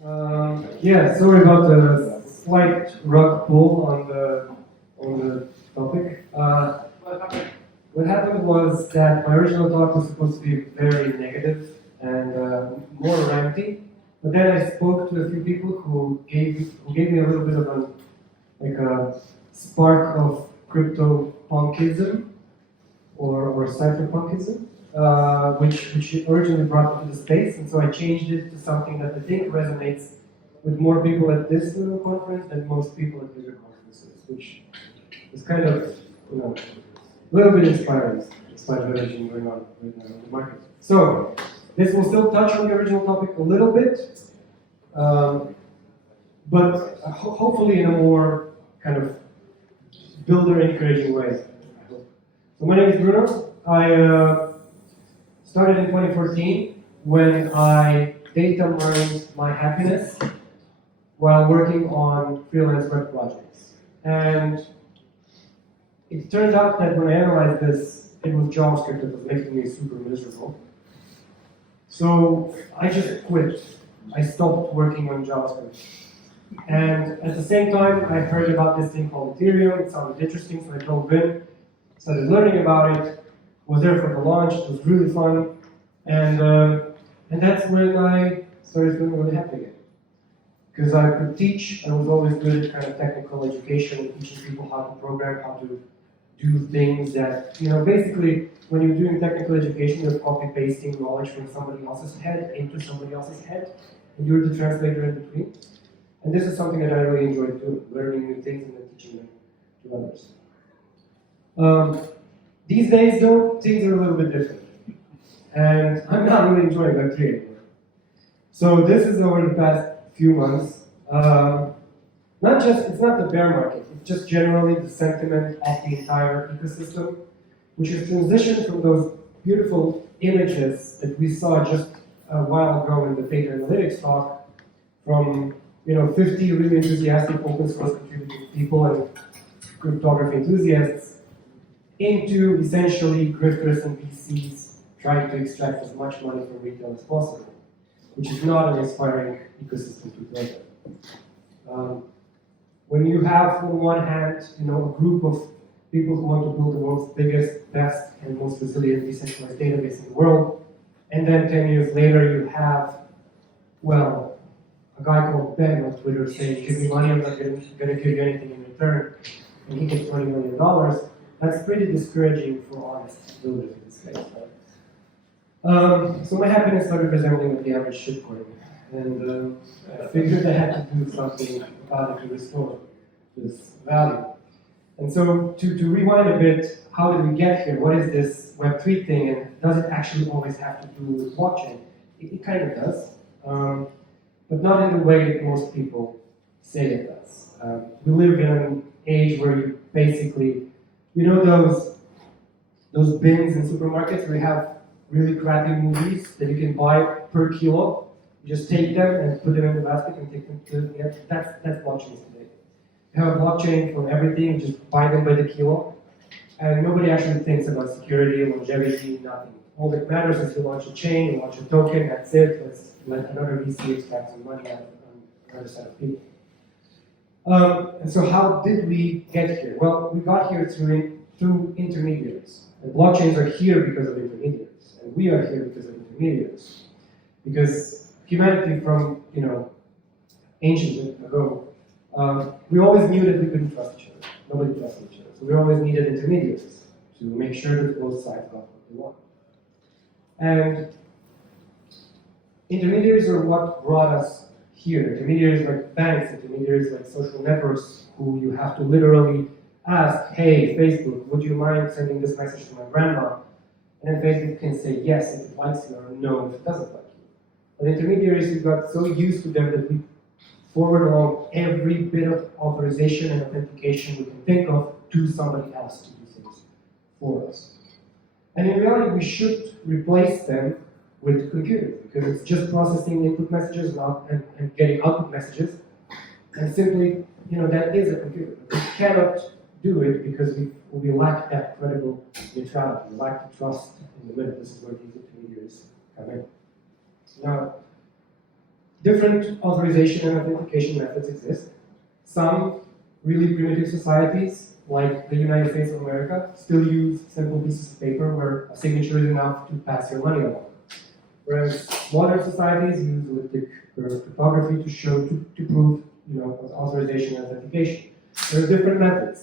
Yeah, sorry about the slight rug pull on the topic. What happened was that my original talk was supposed to be very negative and more ranty, but then I spoke to a few people who gave me a little bit of a spark of crypto punkism or cypherpunkism, which originally brought me to the space, and so I changed it to something that I think resonates with more people at this little conference than most people at bigger conferences, which is kind of, a little bit inspiring, despite everything going on right now in the market. So, this will still touch on the original topic a little bit, but hopefully in a more kind of builder encouraging way. So my name is Bruno. I started in 2014 when I data mined my happiness while working on freelance web projects. And it turned out that when I analyzed this, it was JavaScript that was making me super miserable. So I just quit. I stopped working on JavaScript. And at the same time, I heard about this thing called Ethereum. It sounded interesting, so I dove in, started learning about it, was there for the launch. It was really fun. And that's when I started feeling really happy again. Because I could teach, I was always good at kind of technical education, teaching people how to program, how to do things that, basically, when you're doing technical education, you're copy-pasting knowledge from somebody else's head into somebody else's head, and you're the translator in between. And this is something that I really enjoyed doing, learning new things and then teaching them to others. These days, though, things are a little bit different. And I'm not really enjoying Web3 anymore. So this is over the past few months. It's not the bear market, it's just generally the sentiment of the entire ecosystem, which has transitioned from those beautiful images that we saw just a while ago in the data analytics talk, from 50 really enthusiastic open source contributing people and cryptography enthusiasts, into essentially grifters and VCs trying to extract as much money from retail as possible, which is not an inspiring ecosystem to play in. When you have, on one hand, a group of people who want to build the world's biggest, best, and most resilient decentralized database in the world, and then 10 years later you have, a guy called Ben on Twitter saying, give me money, I'm not going to give you anything in return, and he gets $20 million, that's pretty discouraging for honest builders in this case. So my happiness started resembling the average shitcoin, and I figured I had to do something about it to restore this value. And so to rewind a bit, how did we get here? What is this Web3 thing, and does it actually always have to do with blockchain? It kind of does, but not in the way that most people say it does. We live in an age where you basically, those bins in supermarkets where you have really crappy movies that you can buy per kilo. You just take them and put them in the basket and take them to the end. That's blockchains today. You have a blockchain for everything, you just buy them by the kilo. And nobody actually thinks about security, longevity, nothing. All that matters is you launch a chain, you launch a token, that's it. Let's let another VC extract some money out of another set of people. And so how did we get here? Well, we got here through intermediaries. And blockchains are here because of intermediaries. And we are here because of intermediaries. Because humanity from, ancient ago, we always knew that we couldn't trust each other. Nobody trusted each other. So we always needed intermediaries to make sure that both sides got what they want. And intermediaries are what brought us here. Intermediaries like banks, intermediaries like social networks, who you have to literally ask, hey, Facebook, would you mind sending this message to my grandma? And then Facebook can say yes if it likes you, or no if it doesn't like you. But intermediaries, we got so used to them that we forward along every bit of authorization and authentication we can think of to somebody else to do things for us. And in reality, we should replace them with computers, because it's just processing input messages and getting output messages. And simply, that is a computer. We cannot do it because we lack that credible neutrality. We lack the trust in the middle. This is where these intermediaries come in. Now, Different authorization and authentication methods exist. Some really primitive societies, like the United States of America, still use simple pieces of paper where a signature is enough to pass your money along. Whereas modern societies use elliptic cryptography to show, to prove, authorization and authentication. There are different methods.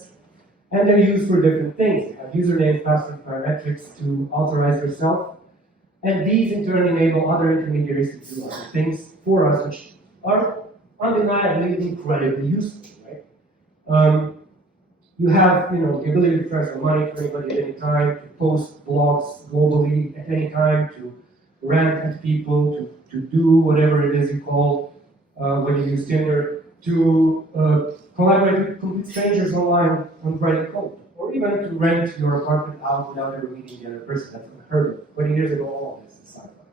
And they're used for different things. You have usernames, passwords, biometrics to authorize yourself. And these in turn enable other intermediaries to do other things for us, which are undeniably incredibly useful, right? You have, the ability to transfer money to anybody at any time, to post blogs globally at any time, to rant at people, to do whatever it is you call when you use Tinder, to collaborate with complete strangers online on writing code, or even to rent your apartment out without ever meeting the other person. That's unheard of. 20 years ago, all of this is sci-fi.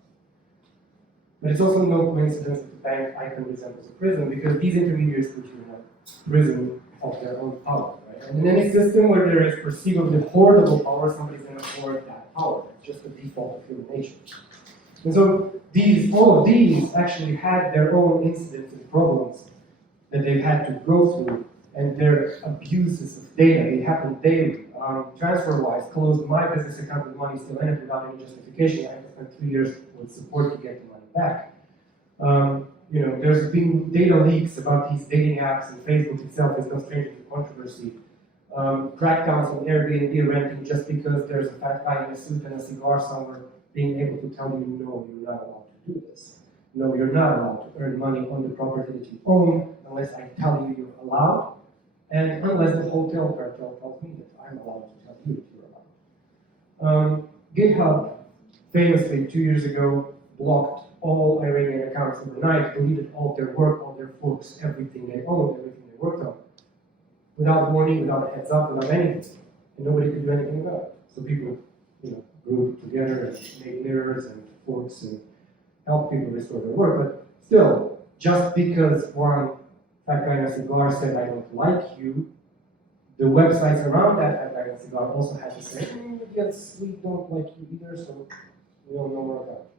But it's also no coincidence that the bank icon resembles a prison, because these intermediaries put you in a prison of their own power. Right? And in any system where there is perceivably hoardable power, somebody's going to hoard that power. It's just the default of human nature. And so all of these actually had their own incidents and problems that they've had to go through, and their abuses of data. They happen daily. Transfer-wise, closed my business account with money still in it without any justification. I had to spend 3 years with support to get the money back. There's been data leaks about these dating apps, and Facebook itself is no stranger to controversy. Crackdowns on Airbnb renting just because there's a fat guy in a suit and a cigar somewhere being able to tell you, no, you're not allowed to do this. No, you're not allowed to earn money on the property that you own unless I tell you you're allowed, and unless the hotel cartel tells me that I'm allowed to tell you that you're allowed. GitHub famously 2 years ago blocked all Iranian accounts overnight, deleted all of their work, all their books, everything they owned, everything they worked on, without warning, without a heads up, without anything, and nobody could do anything about it. So people, grouped together and made mirrors and forks and helped people restore their work. But still, just because one fat guy in a cigar said, I don't like you, the websites around that fat guy in a cigar also had to say, yes, we don't like you either, so we don't know more about it.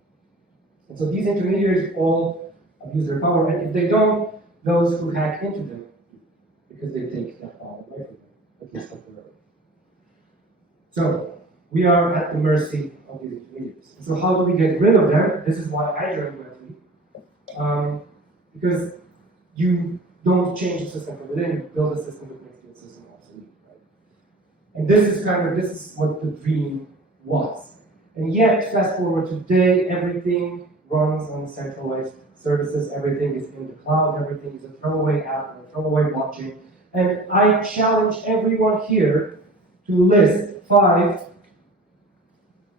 And so these intermediaries all abuse their power, and if they don't, those who hack into them, because they take that power away from them, at least temporarily. So we are at the mercy of these intermediaries. So how do we get rid of them? This is why I joined Web3. Because you don't change the system from within, you build a system that makes the system obsolete, right? And this is what the dream was. And yet, fast forward today, everything runs on centralized services, everything is in the cloud, everything is a throwaway app or a throwaway blockchain. And I challenge everyone here to list 5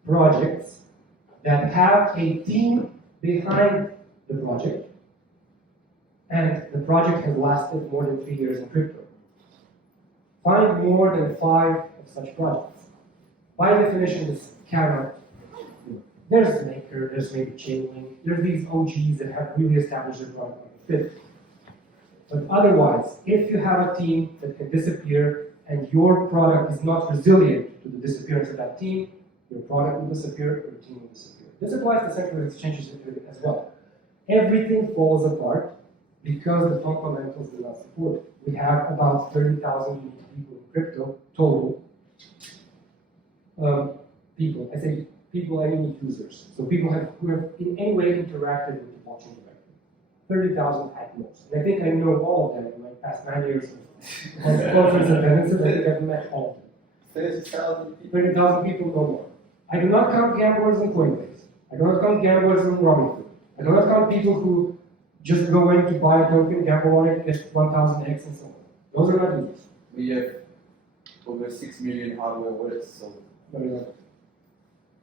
projects that have a team behind the project, and the project has lasted more than 3 years in crypto. Find more than 5 of such projects. By definition, this cannot. There's Maker, there's maybe Chainlink, there's these OGs that have really established their product fit. But otherwise, if you have a team that can disappear and your product is not resilient to the disappearance of that team, your product will disappear, your team will disappear. This applies to centralized exchanges as well. Everything falls apart because the fundamentals do not support it. We have about 30,000 unique people in crypto total. People, I say people, I mean users. So people who have in any way interacted with the blockchain directly. 30,000 at most. And I think I know all of them in my past 9 years of conference attendances. I think I've met all of them. 30,000 people, no more. I do not count gamblers on Coinbase. I do not count gamblers on Robinhood. I do not count people who just go in to buy a token, gamble on it, get 1,000x and so on. Those are not users. We have over 6 million hardware wallets sold.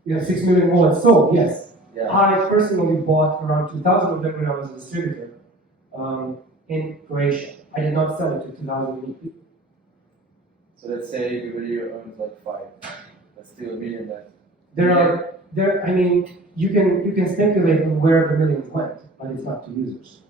You have 6 million wallets sold, yes. Yeah. I personally bought around 2,000 of them when I was a distributor in Croatia. I did not sell it to 2,000 unique people. So let's say everybody owns like 5. That's still a million that. You can speculate on where the millions went, but it's not to users.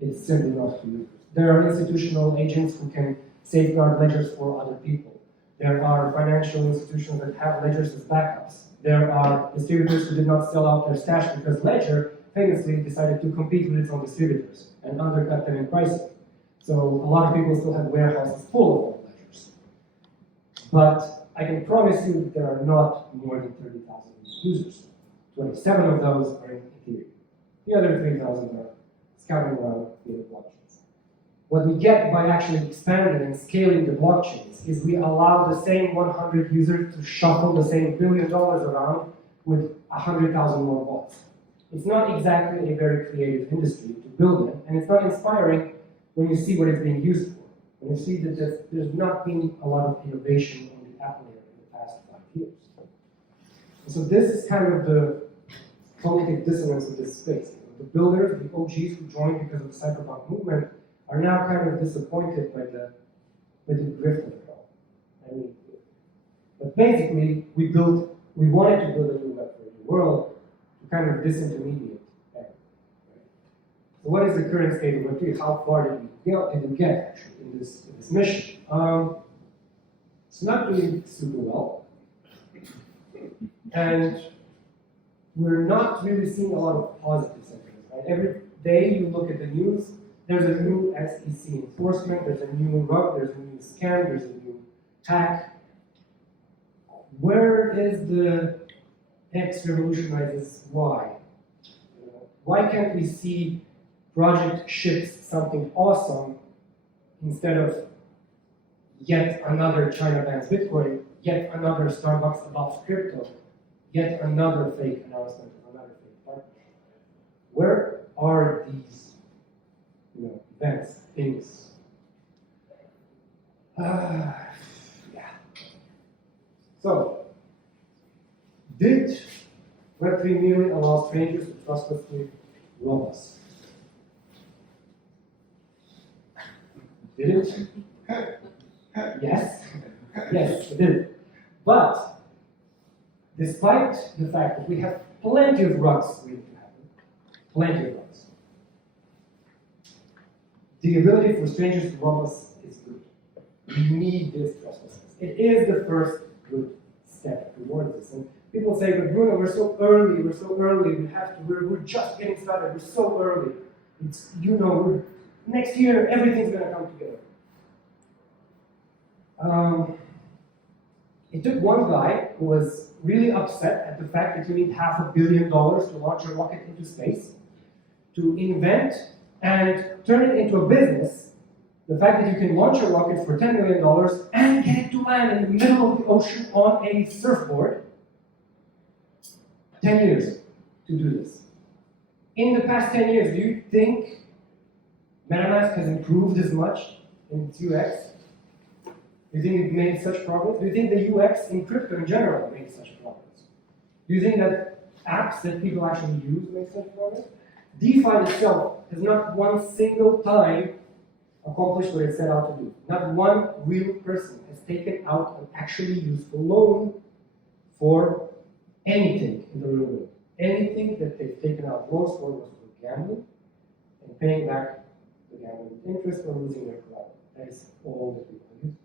It's simply not to users. There are institutional agents who can safeguard ledgers for other people. There are financial institutions that have ledgers as backups. There are distributors who did not sell out their stash because Ledger famously decided to compete with its own distributors and undercut them in pricing. So a lot of people still have warehouses full of old ledgers. But I can promise you that there are not more than 30,000 users. 27 of those are in Ethereum. The other 3,000 are scouting around the blockchains. What we get by actually expanding and scaling the blockchains is we allow the same 100 users to shuffle the same $1 billion around with 100,000 more bots. It's not exactly a very creative industry to build it, and it's not inspiring when you see what it's being used for. When you see that there's not been a lot of innovation on the app layer in the past 5 years. And so this is kind of the cognitive dissonance of this space. The builders, the OGs who joined because of the cyberpunk movement, are now kind of disappointed by the drift of it all. I mean, but basically, we wanted to build a new Web3 world to kind of disintermediate that. Right? So what is the current state of Web3? How far did we get actually in this mission? It's not doing super well, and we're not really seeing a lot of positive sentiments. Right? Every day you look at the news. There's a new SEC enforcement, there's a new rug, there's a new scam, there's a new hack. Where is the X revolutionizes Y? Why can't we see project ships something awesome instead of yet another China bans Bitcoin, yet another Starbucks adopts crypto, yet another fake announcement of another fake partnership? Where are these events, things? Yeah. So, did Web3 merely allow strangers to trustlessly rob us? Did it? Yes. Yes, it did. But, despite the fact that we have plenty of rugs waiting to happen, plenty of rugs, the ability for strangers to rob us is good. We need this trustlessness. It is the first good step towards this. And people say, but Bruno, we're so early, we're just getting started, we're so early. It's, next year, everything's going to come together. It took one guy who was really upset at the fact that you need $500 million to launch a rocket into space to invent and turn it into a business, the fact that you can launch a rocket for $10 million and get it to land in the middle of the ocean on a surfboard. 10 years to do this. In the past 10 years, do you think MetaMask has improved as much in its UX? Do you think it made such progress? Do you think the UX in crypto in general made such progress? Do you think that apps that people actually use make such progress? DeFi itself has not one single time accomplished what it set out to do. Not one real person has taken out an actually useful loan for anything in the real world. Anything that they've taken out loans for was for gambling and paying back the gambling interest or losing their collateral. That is all that people use.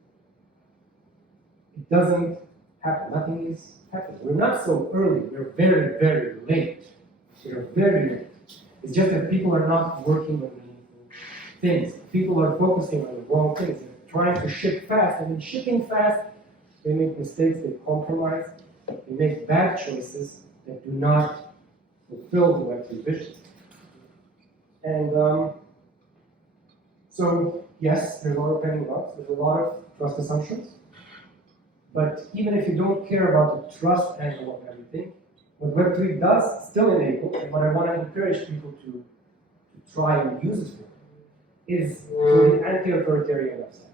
It doesn't happen. Nothing is happening. We're not so early. We're very, very late. We're very late. It's just that people are not working on meaningful things. People are focusing on the wrong things. They're trying to ship fast, and in shipping fast, they make mistakes, they compromise, they make bad choices that do not fulfill the Web3 vision. And so, yes, there's a lot of pending bugs, there's a lot of trust assumptions, but even if you don't care about the trust angle of everything, what Web3 does still enable, and what I want to encourage people to try and use it for, is the anti-authoritarian website.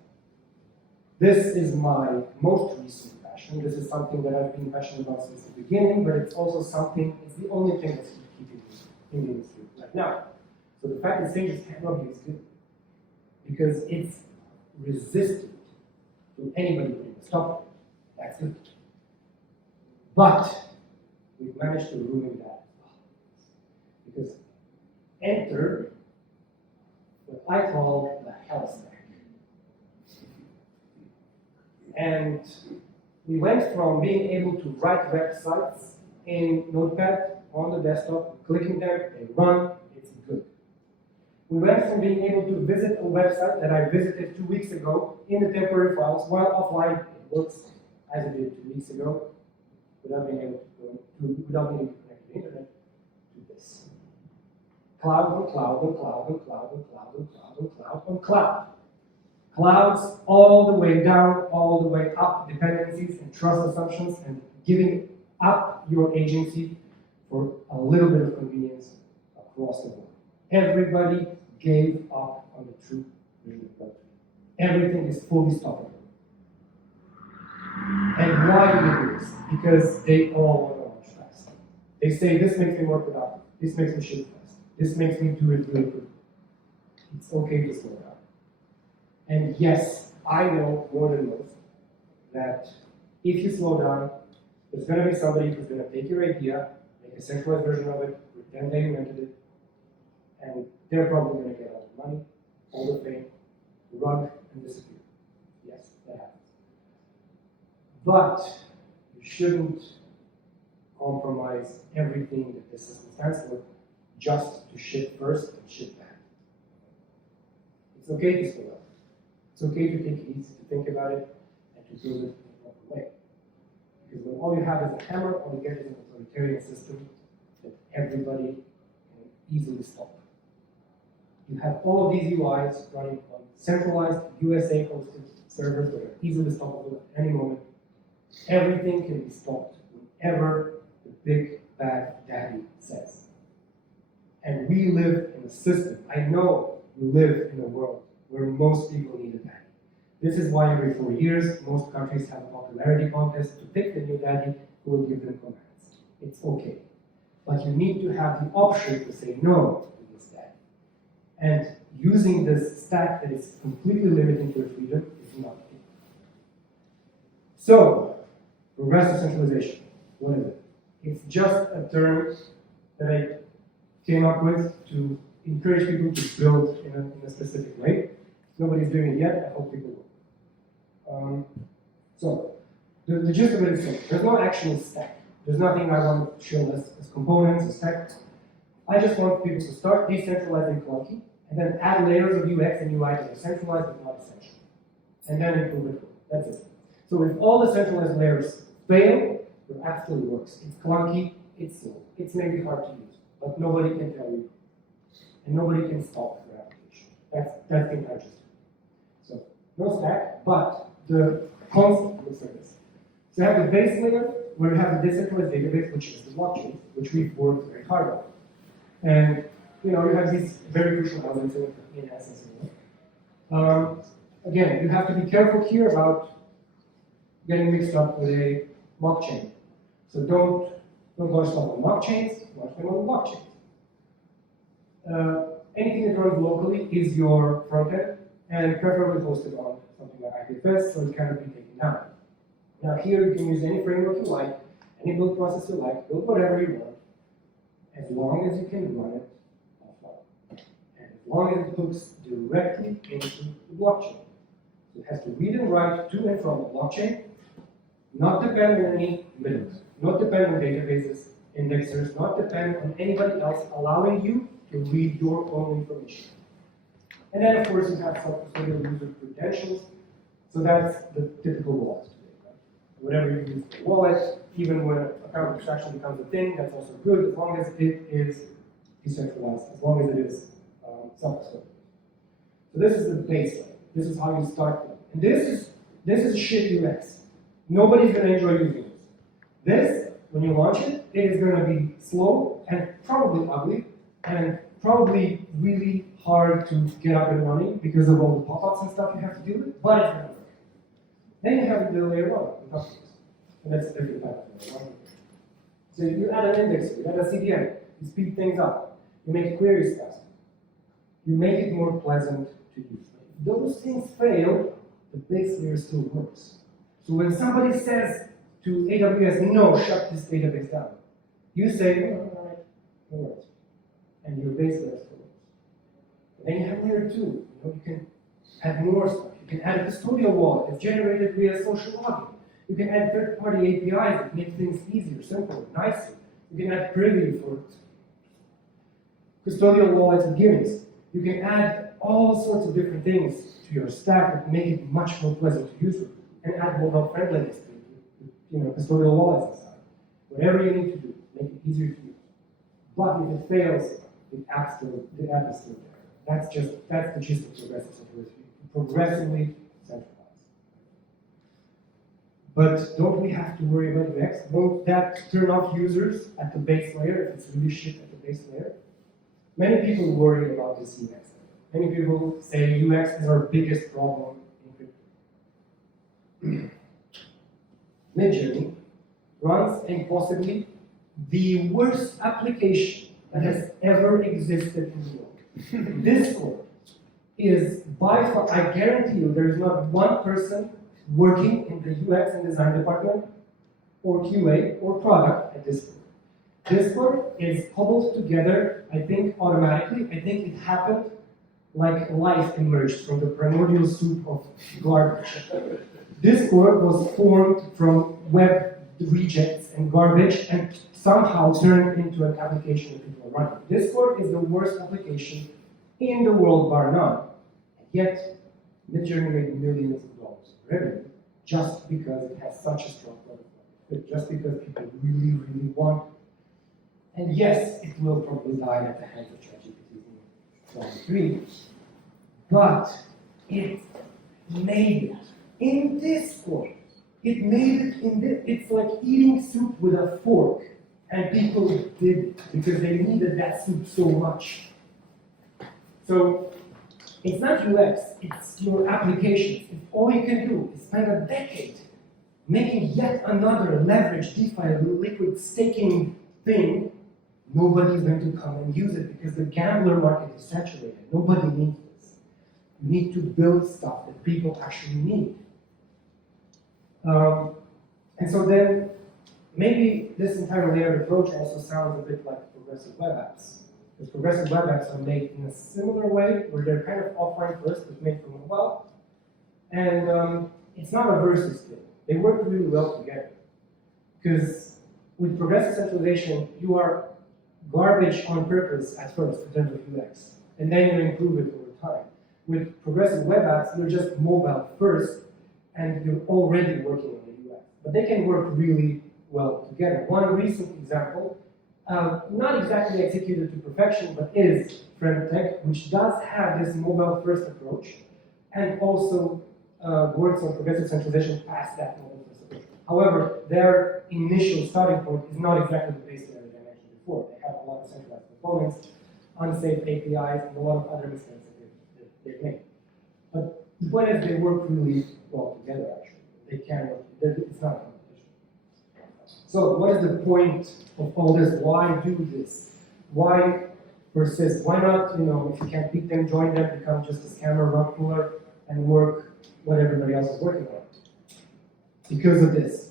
This is my most recent passion. This is something that I've been passionate about since the beginning, but it's also something, it's the only thing that's keeping me in the industry right now. So the fact that strangers cannot be is good, because it's resistant to anybody who can stop it. That's good. But we've managed to ruin that. Because enter what I call the hell stack. And we went from being able to write websites in Notepad on the desktop, clicking them, they run, it's good. We went from being able to visit a website that I visited 2 weeks ago in the temporary files, while offline it works as it did 2 weeks ago, without being able without needing to connect to the internet, to this. Cloud on cloud on cloud on cloud on cloud on cloud on cloud on cloud. Clouds all the way down, all the way up, dependencies and trust assumptions, and giving up your agency for a little bit of convenience across the board. Everybody gave up on the true vision of Web3. Everything is fully stoppable. And why do they do this? Because they all want to launch fast. They say, this makes me more productive. This makes me ship fast. This makes me do it really quickly. It's okay to slow down. And yes, I know more than most that if you slow down, there's going to be somebody who's going to take your idea, make a centralized version of it, pretend they invented it, and they're probably going to get all the money, all the fame, run, and disappear. Yes, that happens. But you shouldn't compromise everything that this system stands for just to ship first and ship back. It's okay to slow down. It's okay to take it easy, to think about it, and to build it in a proper way. Because when all you have is a hammer, all you get is an authoritarian system that everybody can easily stop. You have all of these UIs running on centralized USA-hosted servers that are easily stoppable at any moment. Everything can be stopped whenever the big bad daddy says. And we live in a system. I know we live in a world where most people need a daddy. This is why every 4 years, most countries have a popularity contest to pick the new daddy who will give them commands. It's okay. But you need to have the option to say no to this daddy. And using this stack that is completely limiting your freedom is not good. So, progressive centralization, what is it? It's just a term that I came up with to encourage people to build in a specific way. Nobody's doing it yet, I hope people will. So, the gist of it is simple. There's no actual stack. There's nothing I want to show as components, as stack. I just want people to start decentralizing clunky, and then add layers of UX and UI that are centralized but not essential. And then improve it. That's it. So if all the centralized layers fail, it absolutely works. It's clunky, it's slow, it's maybe hard to use, but nobody can tell you, and nobody can stop your application. That's the intention. So no stack, but the concept looks like this. So you have the base layer where you have the decentralized database, which is the blockchain, which we've worked very hard on. And you have these very crucial elements in essence. Again, you have to be careful here about getting mixed up with a blockchain. So don't launch stuff on blockchains, launch them on blockchains. Anything that runs locally is your front end, and preferably hosted on something like IPFS, so it cannot be taken down. Now here you can use any framework you like, any build process you like, build whatever you want, as long as you can run it offline. And as long as it hooks directly into the blockchain. So it has to read and write to and from the blockchain, not depend on any middles, not depend on databases, indexers, not depend on anybody else allowing you to read your own information. And then, of course, you have some custodial user credentials. So that's the typical wallet today. Right? Whatever you use for wallet, even when account abstraction becomes a thing, that's also good as long as it is decentralized, as long as it is self-custodial. So this is the baseline. This is how you start them. And this is shit UX. Nobody's going to enjoy using this. This, when you launch it, it is going to be slow and probably ugly and probably really hard to get up and running because of all the pop-ups and stuff you have to deal with, but it's going to work. Then you have the layer 1 on top of this. And that's a different type of layer 1. So you add an index, you add a CDN, you speed things up, you make queries faster, you make it more pleasant to use. If those things fail, the base layer still works. So when somebody says to AWS, no, shut this database down, you say, oh, all right, no worries. And your base layer still works. And then you have layer 2. You can add more stuff. You can add a custodial wallet that's generated via social login. You can add third-party APIs that make things easier, simpler, nicer. You can add privy for custodial wallets and gimmies. You can add all sorts of different things to your stack that make it much more pleasant to use and add mobile friendliness to it, custodial wallets inside. Whatever you need to do, make it easier to use. But if it fails, the app is still there. That's the gist of progressive centralization. Progressively centralized. But don't we have to worry about UX? Won't that turn off users at the base layer if it's really shit at the base layer? Many people worry about this UX. Many people say UX is our biggest problem in crypto. Midjourney runs in possibly the worst application that has ever existed in the world. Discord is by far, I guarantee you, there is not one person working in the UX and design department, or QA, or product at Discord. Discord is cobbled together, I think, automatically. I think it happened like life emerged from the primordial soup of garbage. Discord was formed from web rejects and garbage and somehow turned into an application that people are running. Discord is the worst application in the world, bar none. And yet, Midjourney made millions of dollars in revenue just because it has such a strong product market fit, just because people really, really want it. And yes, it will probably die at the hands of ChatGPT in 2023, but it made it in Discord. It made it in this. It's like eating soup with a fork, and people did it because they needed that soup so much. So it's not UX, it's your applications. If all you can do is spend a decade making yet another leverage DeFi liquid staking thing, nobody's going to come and use it because the gambler market is saturated. Nobody needs this. You need to build stuff that people actually need. And so then, maybe this entire layered approach also sounds a bit like progressive web apps. Because progressive web apps are made in a similar way, where they're kind of offline first, but made for mobile. And it's not a versus thing. They work really well together. Because with progressive centralization, you are garbage on purpose at first in terms of UX. And then you improve it over time. With progressive web apps, you're just mobile first, and you're already working on the UX. But they can work really well together. One recent example, not exactly executed to perfection, but is FriendTech, which does have this mobile-first approach, and also works on progressive centralization past that mobile-first approach. However, their initial starting point is not exactly the base layer that I mentioned before. They have a lot of centralized components, unsafe APIs, and a lot of other mistakes that they've made. But the point is, they work really well together, actually. They can work, it's not a competition. So, what is the point of all this? Why do this? Why persist? Why not, if you can't beat them, join them, become just a scammer, rug puller, and work what everybody else is working on? Because of this.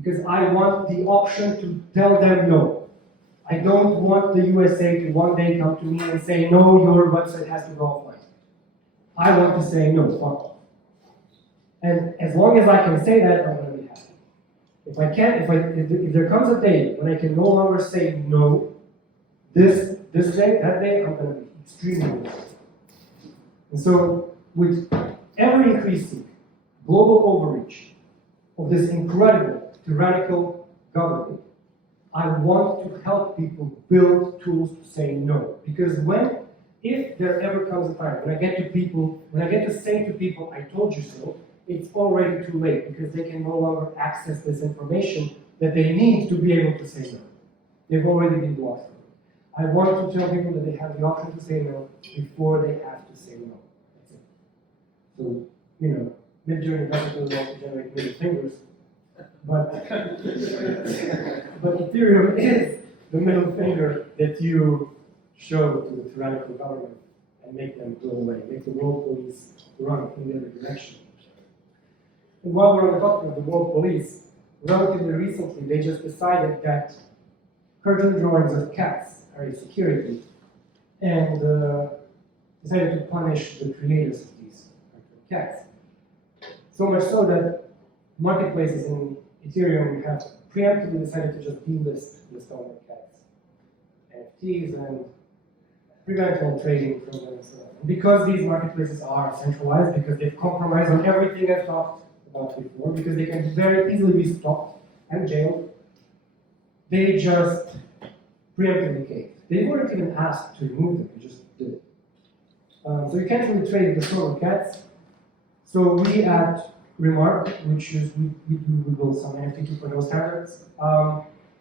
Because I want the option to tell them no. I don't want the USA to one day come to me and say, no, your website has to go offline. I want to say no, fuck off. And as long as I can say that, I'm going to be happy. If I can't, if there comes a day when I can no longer say no, this day, that day, I'm going to be extremely happy. And so, with ever increasing global overreach of this incredible tyrannical government, I want to help people build tools to say no. Because if there ever comes a time when I get to say to people, I told you so, it's already too late because they can no longer access this information that they need to be able to say no. They've already been blocked. I want to tell people that they have the option to say no before they have to say no. That's it. So, Midjourney doesn't really want to generate middle fingers, but Ethereum is the middle finger that you show to the tyrannical government and make them go away, make the world police run in the other direction. And while we're on the topic of the world police, relatively recently they just decided that cartoon drawings of cats are a security and decided to punish the creators of these cartoon cats. So much so that marketplaces in Ethereum have preemptively decided to just delist the stolen cats, NFTs, and prevent all trading from them and so on. And because these marketplaces are centralized, because they've compromised on everything I've talked about before, because they can very easily be stopped and jailed, they just preemptively caved. They weren't even asked to remove them, they just did it. So you can't really trade the stolen cats. So we at RMRK, which is we build some NFT 2.0 standards,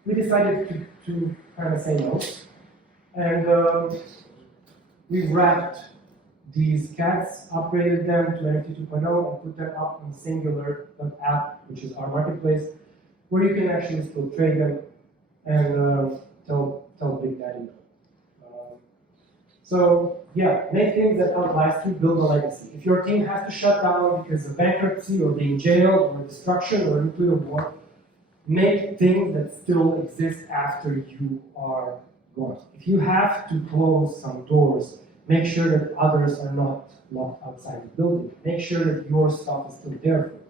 we decided to kind of say no. And we wrapped these cats, upgraded them to NFT 2.0, and put them up on Singular app, which is our marketplace, where you can actually still trade them and tell Big Daddy no. So yeah, make things that outlast you, build a legacy. If your team has to shut down because of bankruptcy or being jailed or destruction or nuclear war, make things that still exist after you are gone. If you have to close some doors, make sure that others are not locked outside the building. Make sure that your stuff is still there for you.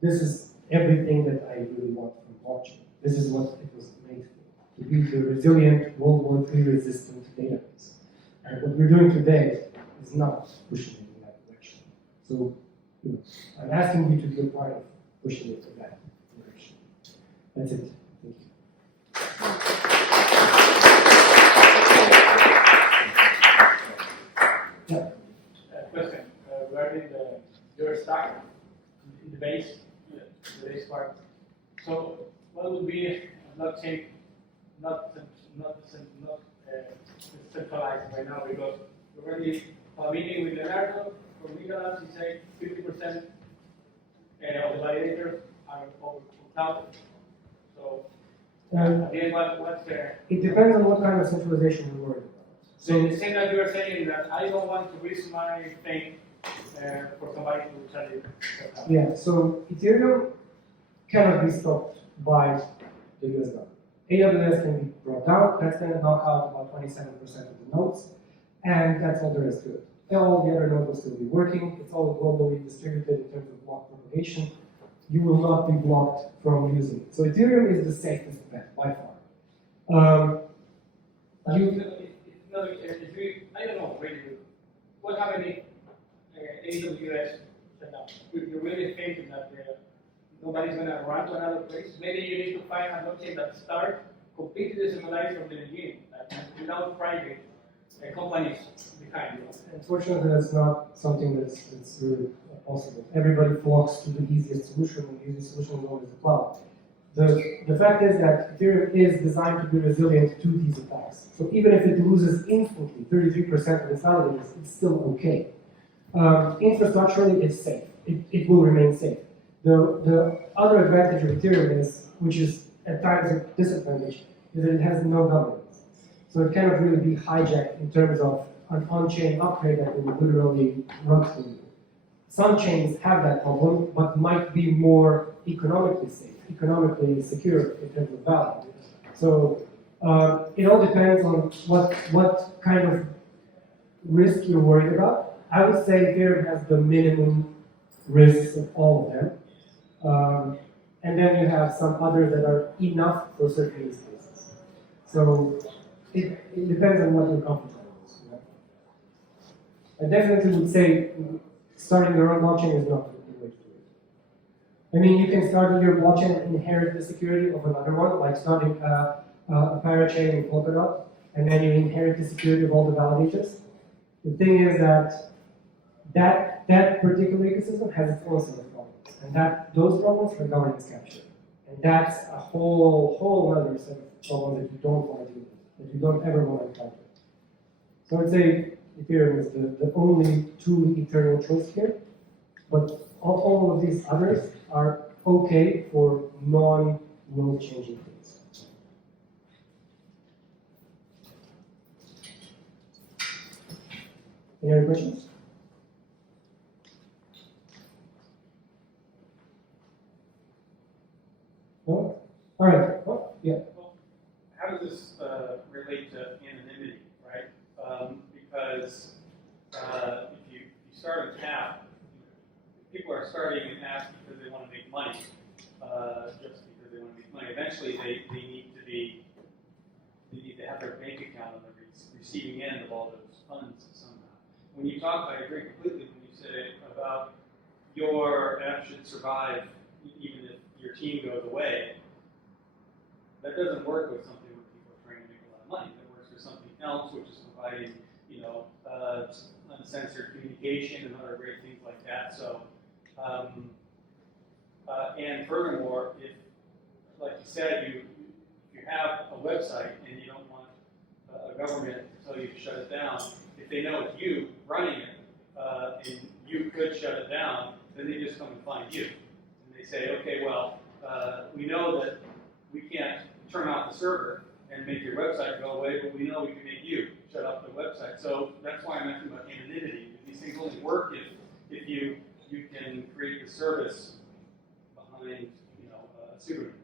This is everything that I really want from blockchain. This is what it was made for, to be the resilient World War III resistant database. And what we're doing today is not pushing it in that direction. So, I'm asking you to be a part of pushing it in that direction. That's it. Thank you. Yeah. Question regarding your stack in the base, the base part. So, what would be a blockchain not centralized right now? Because we're already meeting with Leonardo from Meetup. He said 50% of the validators are over cloud. So, again, what's there? It depends on what kind of centralization you're worried about. So the same that you were saying that I don't want to risk my thing for somebody to sell it. Yeah, so Ethereum cannot be stopped by the US dollar. AWS can be brought down, that's going to knock out about 27% of the nodes, and that's all there is to it. All the other nodes will still be working, it's all globally distributed in terms of block propagation. You will not be blocked from using it. So Ethereum is the safest bet by far. I don't know, really, what happened if AWS shut down? You really think that nobody's going to run to another place? Maybe you need to find a blockchain that starts completely decentralized from the beginning, without private companies behind you. Unfortunately, that's not something that's really possible. Everybody flocks to the easiest solution, and the easiest solution is always the cloud. The fact is that Ethereum is designed to be resilient to these attacks. So even if it loses instantly 33% of its validators, it's still okay. Infrastructurally, it's safe. It will remain safe. The other advantage of Ethereum is, which is at times a disadvantage, is that it has no governance. So it cannot really be hijacked in terms of an on-chain upgrade that will literally run through you. Some chains have that problem, but might be more economically safe, economically secure in terms of value. So it all depends on what kind of risk you're worried about. I would say Ethereum has the minimum risks of all of them. And then you have some others that are enough for certain use cases. So it depends on what you're comfortable with. You know? I definitely would say starting your own blockchain is not the way to do it. I mean, you can start with your blockchain and inherit the security of another one, like starting a parachain in Polkadot, and then you inherit the security of all the validators. The thing is that particular ecosystem has its own set of problems, and those problems are governance capture, and that's a whole other set of problems that you don't want to deal with, that you don't ever want to encounter. So I'd say Ethereum is the only truly eternal choice here, but all of these others are okay for non-world changing things. Any other questions? No? All right. Oh, yeah. Well, how does this relate to anonymity, right? Because if you start an app, people are starting an app because they want to make money. money, just because they want to make money. Eventually, they need to have their bank account on the receiving end of all those funds somehow. When you talk, I agree completely when you say about your app should survive even if your team goes away. That doesn't work with something where people are trying to make a lot of money. That works with something else, which is providing, uncensored communication and other great things like that. So, and furthermore, if, like you said, if you have a website and you don't want a government to tell you to shut it down, if they know it's you running it and you could shut it down, then they just come and find you. And they say, okay, well, we know that we can't turn off the server and make your website go away, but we know we can make you shut off the website. So that's why I mentioned about anonymity. These things only work if you can create the service behind a pseudonym.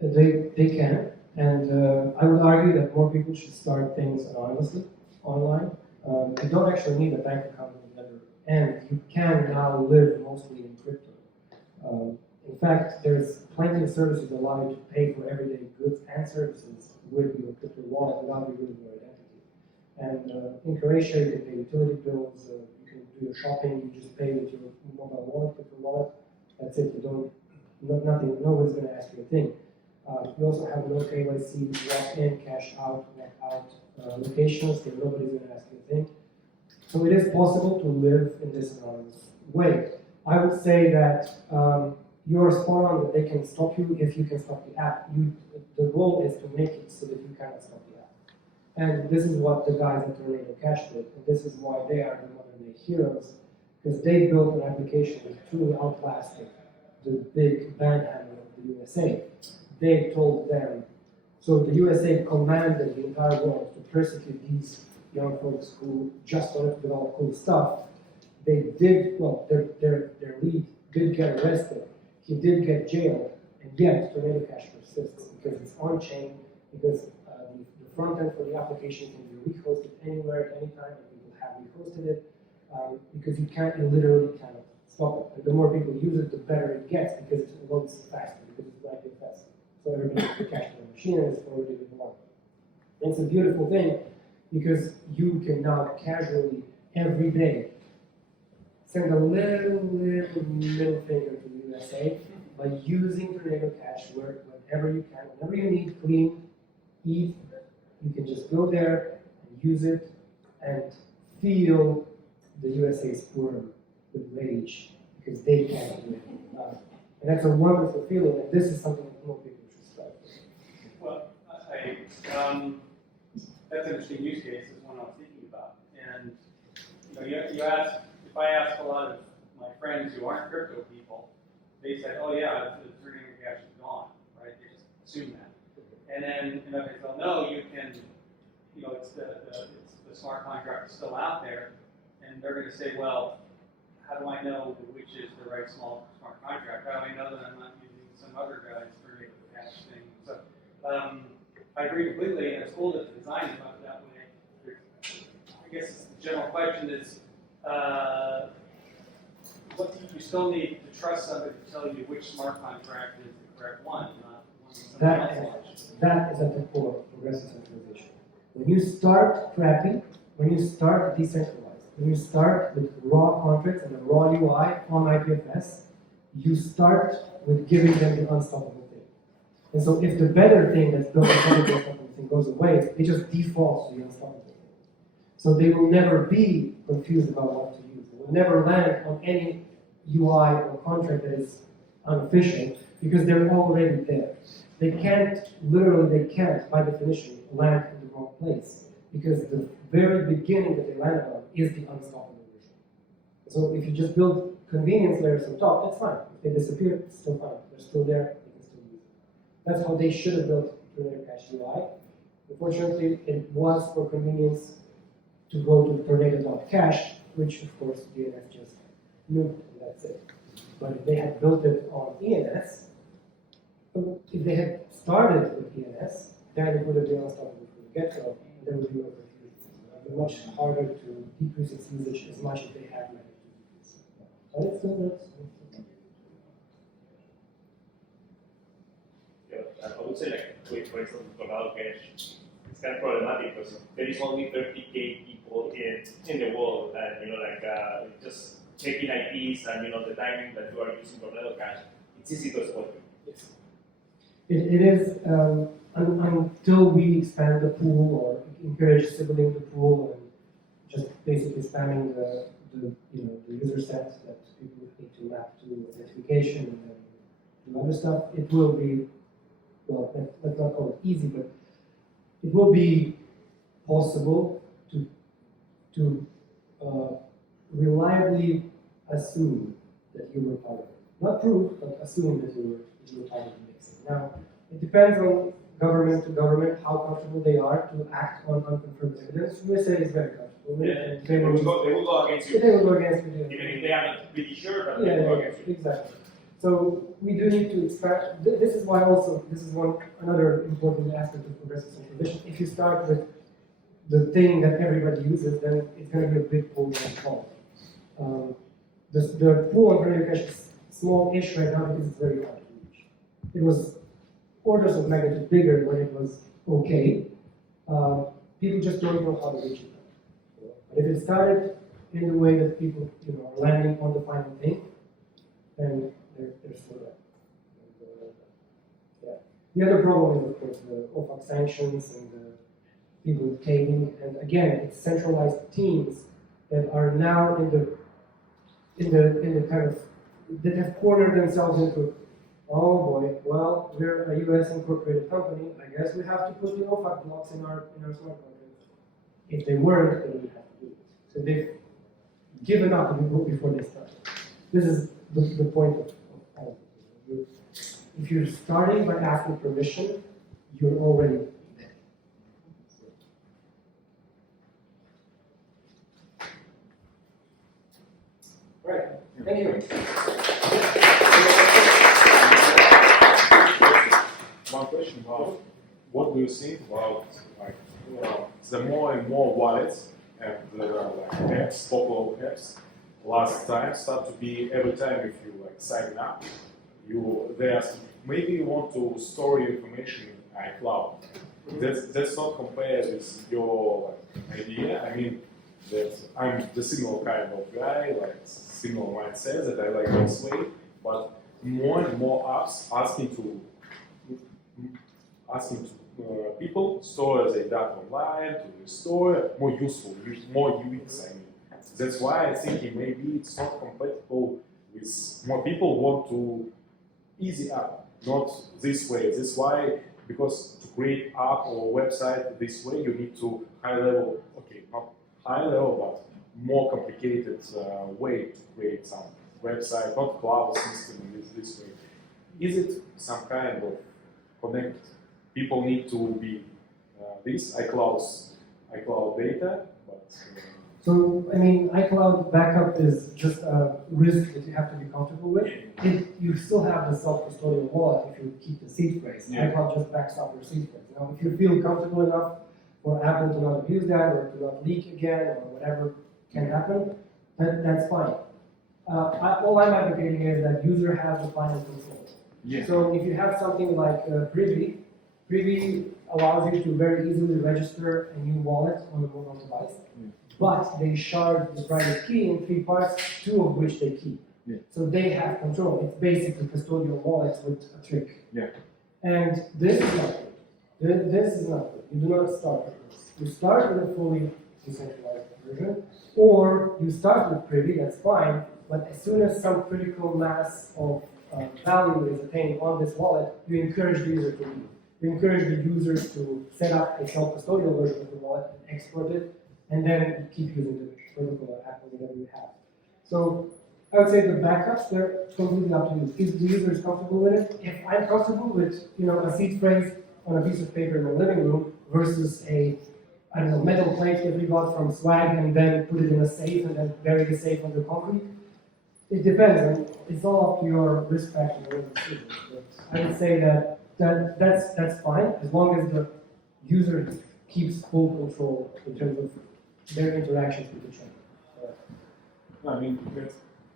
They can, and I would argue that more people should start things anonymously online. You don't actually need a bank account on the other end. You can now live mostly in crypto. In fact, there's plenty of services that allow you to pay for everyday goods and services with your crypto wallet without revealing your identity. And in Croatia, you can pay utility bills, you can do your shopping, you just pay with your mobile wallet, crypto wallet. That's it. You don't, nobody's going to ask you a thing. You also have no KYC, walk in, cash out, walk out locations, so nobody's going to ask you a thing. So it is possible to live in this anonymous way. I would say that you're spot on that they can stop you if you can stop the app. The goal is to make it so that you cannot stop the app. And this is what the guys at Tornado Cash did, and this is why they are the modern-day heroes, because they built an application that truly outlasted the big banhandler of the USA. They told them, so the USA commanded the entire world to persecute these young folks who just wanted to develop cool stuff. They did, well, their lead did get arrested. He did get jailed, and yet Tornado Cash persists because it's on-chain, because the front end for the application can be rehosted anywhere, at any time, and people have rehosted it, because you literally cannot stop it. And the more people use it, the better it gets, because it loads faster, because it's lightning fast. So everybody has to cash the machine and it's forwarded in one. And it's a beautiful thing, because you can now casually, every day, send a little middle finger to the USA by using Tornado Cash whenever you can. Whenever you need clean ETH, you can just go there and use it and feel the USA squirm with rage because they can't do it. And that's a wonderful feeling, and this is something that more people should strive for. Well, that's an interesting use case, is one I was thinking about. And you ask, if I ask a lot of my friends who aren't crypto people, they said, oh yeah, the Tornado Cash is gone, right? They just assume that. And then if I say, well, no, you can, it's the smart contract is still out there, and they're going to say, well, how do I know which is the right smart contract? How do I know that I'm not using some other guy's Tornado Cash thing? So I agree completely, and it's cool that the design is not that way. I guess the general question is, you still need to trust somebody to tell you which smart contract is the correct one, not one that someone else wants. That is at the core of progressive centralization. When you start prepping, when you start decentralized, when you start with raw contracts and a raw UI on IPFS, you start with giving them the unstoppable thing. And so if the better thing that's built on top of the unstoppable thing goes away, it just defaults to the unstoppable thing. So they will never be confused about what to use. They will never land on any UI or contract that is unofficial because they're already there. They can't, by definition, land in the wrong place because the very beginning that they land on is the unstoppable version. So if you just build convenience layers on top, that's fine. If they disappear, it's still fine. They're still there, you can still use it. That's how they should have built Tornado Cash UI. Unfortunately, it was for convenience to go to tornado.cash, which of course DNS just knew, and that's it. But if they had built it on ENS, if they had started with ENS, then it would have been unstoppable from the get-go, and there would be no confusion. It would be much harder to decrease its usage as much as they have managed to decrease. But it still works. I would say like, wait, for example, Tornado Cash, it's kind of problematic because there is only 30K people in the world, and just checking IPs and the timing that you are using Tornado Cash, it's easy to spot you. It is until we expand the pool or encourage sibling the pool and just basically spamming the user set that people need to map to notification and then do other stuff. It will be, well, let's not call it easy, but it will be possible to reliably assume that you were part of it. Not prove, but assume that you were part of the mixing. Now, it depends on government to government how comfortable they are to act on unconfirmed evidence. USA is very comfortable with it. And They will go against you. They will go against you. Even if they are not pretty sure, but they Yeah, will go yeah, against you. exactly. So we do need to expect. This is why also this is another important aspect of progressive centralization. If you start with the thing that everybody uses, then it's going to be a big pool and fall. The pool on Progressive Cache is small-ish right now because it's very hard to reach. It was orders of magnitude bigger when it was okay. People just don't know how to reach it. But if it started in the way that people are landing on the final thing, then they're still there. Yeah. The other problem is, of course, the OFAC sanctions and the people caving. And again, it's centralized teams that are now in the kind of that have cornered themselves into, oh boy, well, we're a US incorporated company. I guess we have to put the OFAC blocks in our smart contract. If they weren't, then we have to do it. So they've given up before they start. This is the point of all of it. If you're starting by asking permission, you're already there. Right. Thank you. One question about what do you think about the more and more wallets and apps, popular apps, last time start to be every time if you sign up, maybe you want to store your information in iCloud. That's not compared with your idea. I mean that I'm the single kind of guy, single mindset that I like this way, but more and more apps asking people store their data online, to restore, more useful, more UX, I mean. That's why I think maybe it's not compatible with more people want to easy app, not this way. This why, because to create app or website this way, you need to high level, okay, not high level, but more complicated way to create some website, not cloud system this way. Is it some kind of connect? People need to be this iCloud data, but. So, I mean, iCloud backup is just a risk that you have to be comfortable with. You still have the self-custodial wallet if you keep the seed phrase. Yeah. iCloud just backs up your seed phrase. Now, if you feel comfortable enough for Apple to not abuse that or to not leak again or whatever can happen, that's fine. All I'm advocating is that user has the final control. Yeah. So if you have something like Privy allows you to very easily register a new wallet on a mobile device. But they shard the private key in 3 parts, 2 of which they keep. Yeah. So they have control. It's basically custodial wallets with a trick. Yeah. And this is not good. This is not good. You do not start with this. You start with a fully decentralized version, or you start with Privy, that's fine, but as soon as some critical mass of value is attained on this wallet, you encourage the user to leave. You encourage the users to set up a self-custodial version of the wallet and export it, and then keep using the protocol app or whatever you have. So I would say the backups, they're completely up to you. If the user is comfortable with it, if I'm comfortable with a seed phrase on a piece of paper in my living room versus a metal plate that we got from Swag and then put it in a safe and then bury the safe under concrete, it depends. And it's all up to your risk factor and decisions. But I would say that's fine as long as the user keeps full control in terms of their interactions with the chain. I mean,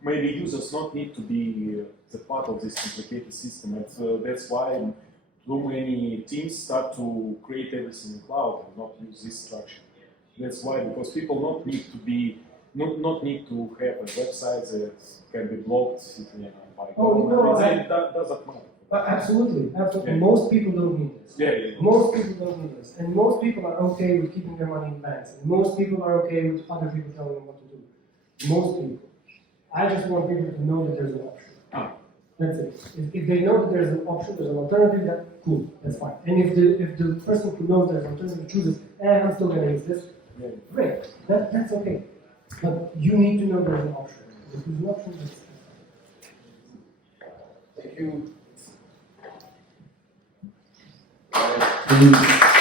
maybe users not need to be the part of this complicated system, and that's why too many teams start to create everything in cloud and not use this structure. That's why, because people not need to be, not need to have a website that can be blocked by Oh, government. no, It doesn't matter. Absolutely. Yeah. Most people don't need this. Yeah. Most people don't need this. And most people are okay with keeping their money in banks. And most people are okay with other people telling them what to do. Most people. I just want people to know that there's an option. That's it. If they know that there's an option, there's an alternative, that's cool, that's fine. And if the person who knows there's an alternative chooses, I'm still gonna use this, Yeah. great, that's okay. But you need to know there's an option. If there's an option, that's Thank you. Mm.